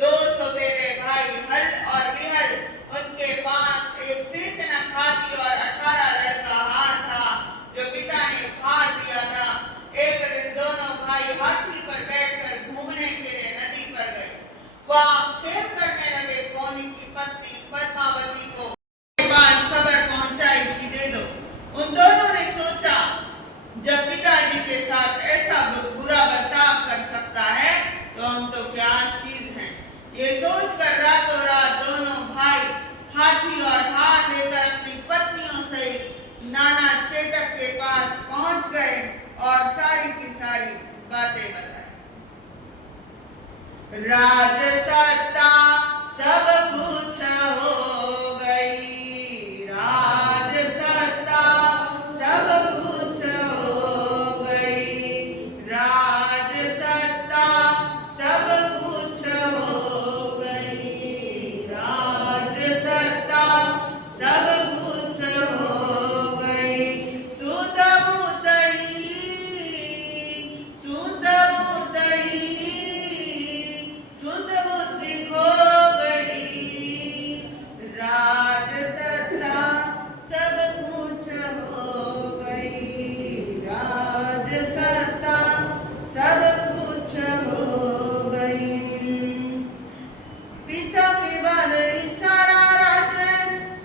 200 तेरे भाई हल और विहल, उनके पास एक सिंचन हाथी और 18 लड़का हार था जो पिता ने फाड़ दिया था। एक दिन दोनों भाई हाथी पर बैठकर घूमने के लिए नदी पर गए। वहां खेल करने लगे। कोनी की पत्नी पद्मावती को पास खबर पहुंचाई कि दे दो। उन दोनों ने सोचा जब पिताजी के साथ ऐसा बुरा बर्ताव कर सकता है तो हम तो क्या चीज हैं। ये सोचकर रातों रात दोनों भाई हाथी और हार लेकर अपनी पत्नियों सहित नाना चेटक के पास पहुंच गए और सारी की सारी बातें बताई। राज सत्ता सब कुछ हो गई, राज सत्ता सब कुछ हो गई, राज सत्ता सब कुछ हो गई, राज सत्ता सब कुछ हो गई। सुध उदई, सुध उदई, सुध बुद्धि खो गई, राज सत्ता सब कुछ हो गई, राज सत्ता सब कुछ हो गई। पिता के बाद सारा राज्य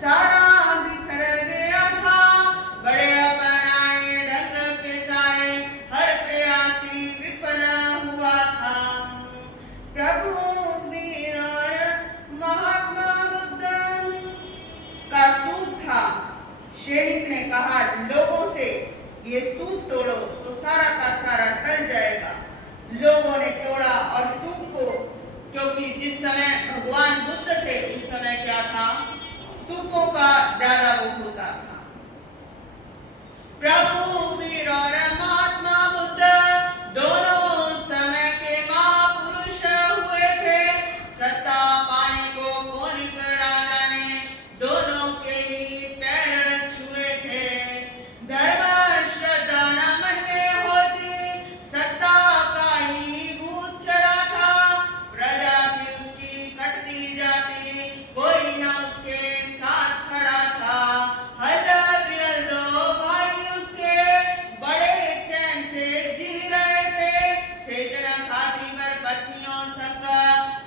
सारा बिखर गया था। बड़े अपनाए ढंग के सारे हर प्रयासी विफल हुआ था। प्रभु वीर और महात्मा बुद्ध का स्तूप था। सैनिक ने कहा लोगों से ये स्तूप तोड़ो तो सारा का सारा टल जाएगा। लोगों ने तोड़ा और स्तूप को, क्योंकि जिस समय भगवान बुद्ध थे उस समय क्या था, स्तूपों का ज्यादा वो होता था। प्रभु वीर और महात्मा बुद्ध दोनों समय के महापुरुष हुए थे। सत्ता पाने को कोनिक राजा ने दोनों के ही पैर छुए थे। धर्म श्रद्धा न मन में होती, सत्ता का ही भूत चढ़ा था। प्रजा भी उसकी कटती जाती, कोई न उसके साथ खड़ा था। हल्ला दो भाई उसके बड़े चैन से जी रहे थे। सेजन हाथी पर पत्नियों संग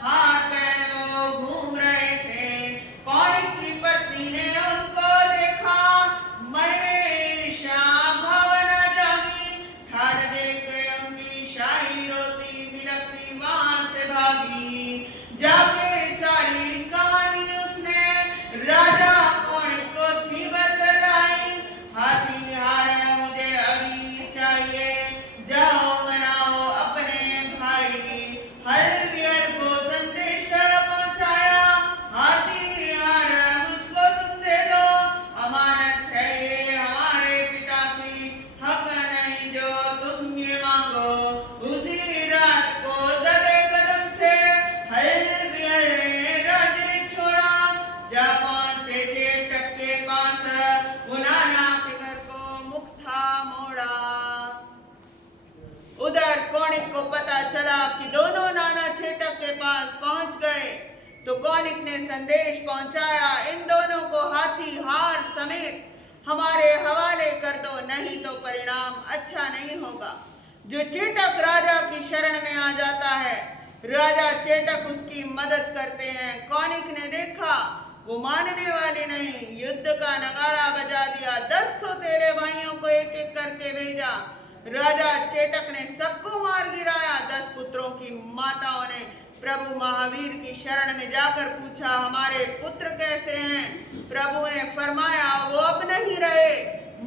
हाथ पहन वो घूम रहे थे। कौनिक की पत्नी ने उनको देखा, मन में ईर्ष्या भावना जागी। ठाड़ देख के उनकी शाही रोती बिलखती वहां से भागी। जाके सारी कहानी उसने राजा कौनिक को थी बतलाई। हाथी हार मुझे अभी चाहिए, जाओ मनाओ अपने भाई। हलवियर को संदेश पहुंचाया, हाथी हार मुझको तुम दे दो। अमानत है ये हमारे पिता की, हक नहीं जो तुम ये मांगो। उसी रात को दबे कदम से हलवियर ने राज्य छोड़ा। जा पहुंचे चेटक के पास, वो नाना के घर को मुक्ता मोड़ा। उधर कौनिक को पता चला कि दोनों नाना चेटक के पास पहुंच गए तो कौनिक ने संदेश पहुंचाया, इन दोनों को हाथी हार समेत हमारे हवाले कर दो, नहीं तो परिणाम अच्छा नहीं होगा। जो चेटक राजा की शरण में आ जाता है, राजा चेटक उसकी मदद करते हैं। कौनिक ने देखा वो मानने वाली नहीं, युद्ध का नगाड़ा बजा दिया। 10 सौतेले भाइयों को एक एक करके भेजा। राजा चेटक ने सबको मार गिराया। 10 पुत्रों की माताओं ने प्रभु महावीर की शरण में जाकर पूछा, हमारे पुत्र कैसे हैं? प्रभु ने फरमाया वो अब नहीं रहे।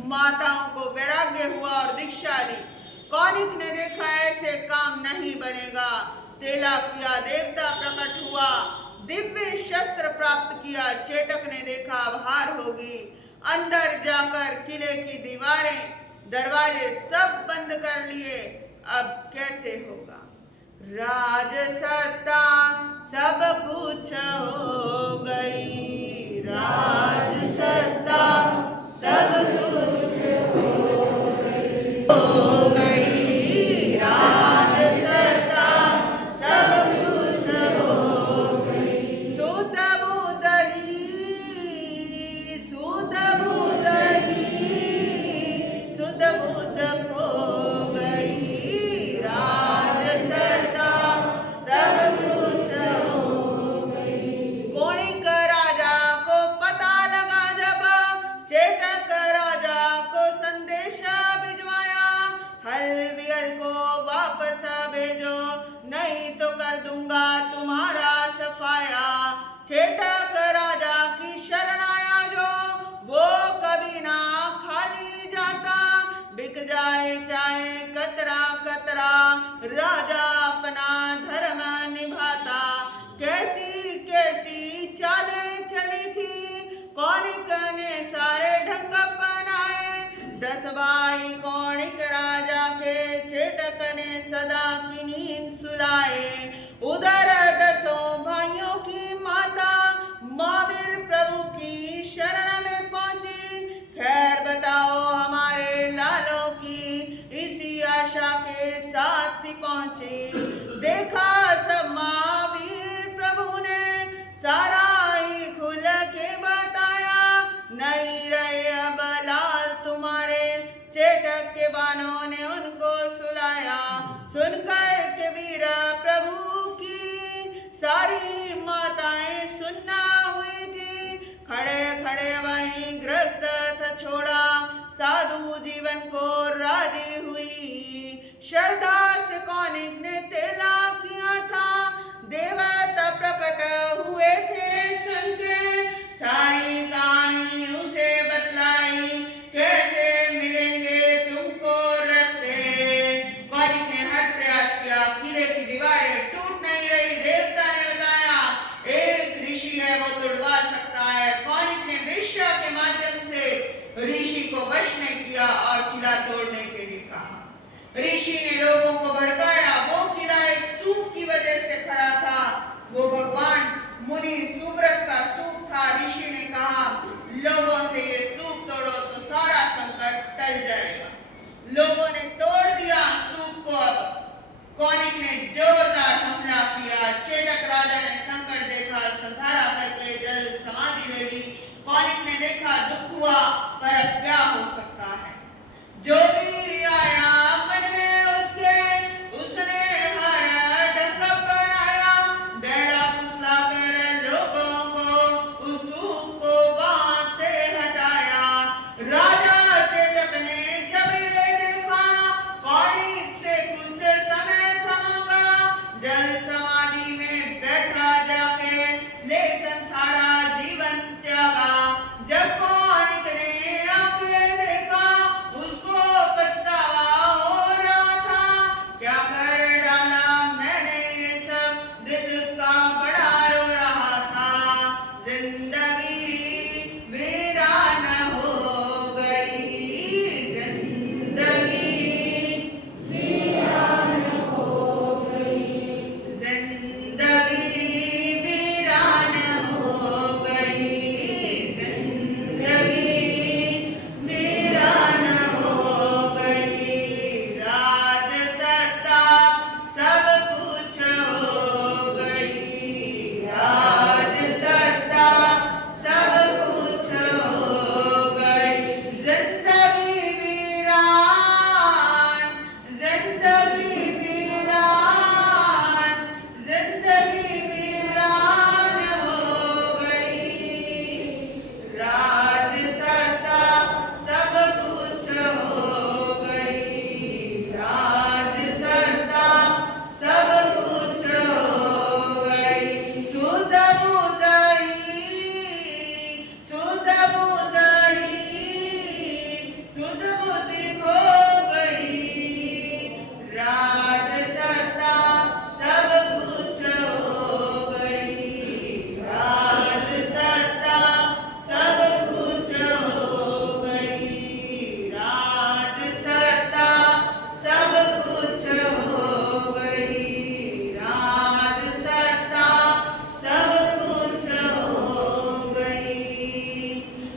माताओं को वैराग्य हुआ और दीक्षा दी। कौनिक ने देखा ऐसे काम नहीं बनेगा। तेला किया, देवता प्रकट हुआ, दिव्य शस्त्र प्राप्त किया। चेटक ने देखा अब हार होगी। अंदर जाकर किले की दीवारें दरवाजे सब बंद कर लिए। अब कैसे होगा? राज सत्ता सब कुछ हो गई, राज सत्ता सब कुछ हो गई, राज सत्ता सब कुछ हो गई। सुध बुद्धि, सुध बुद्धि, सुध बुद्ध खो गई, राज सत्ता सब कुछ हो गई। चेटक राजा की शरण आया जो, वो कभी ना खाली जाता। बिक जाए चाहे कतरा कतरा, राजा अपना धर्म निभाता। कैसी कैसी चालें चली थी, कौनिक ने सारे ढंग अपनाए। 10 भाई कौनिक राजा के, चेटक ने सदा की नींद सुलाए। उधर 10 भाइयों की माता, महावीर प्रभु की शरण में पहुंची। खैर बताओ हमारे लालों की, इसी आशा के साथ भी पहुंची। देखा सब महावीर प्रभु ने, सारा ही खुल के बताया। नहीं रहे अब लाल तुम्हारे, चेटक के बानों ने उनको सुलाया। सुनकर के वीर प्रभु की सारी माताएं सुनना हुई थी। खड़े खड़े वहीं ग्रस्त था छोड़ा, साधु जीवन को राजी हुई। श्रद्धा से कौनिक ने तेला किया था, देवता प्रकट हुए थे सुन के। सारी कहानी उसे बतलाई, कैसे मिलेंगे तुमको रास्ते। कौनिक ने हर प्रयास किया, किले की दीवारें टूट नहीं रही। देवता ने बताया एक ऋषि है, वो तोड़वा सकता है। कौनिक ने वेश्या के माध्यम से ऋषि को वश में किया और किला तोड़ने के लिए कहा। ऋषि ने लोगों को भड़काया। वो किला एक स्तूप की वजह से खड़ा था। वो भगवान मुनि सुव्रत का स्तूप था। ऋषि ने कहा लोगों से ये स्तूप तोड़ो तो सारा संकट टल जाएगा। लोगों ने तोड़ दिया स्तूप को। अब कौनिक ने जोरदार हमला किया। चेटक राजा ने संकट देखा, संधारा करके जल समाधि ले ली। कौनिक ने देखा दुख हुआ,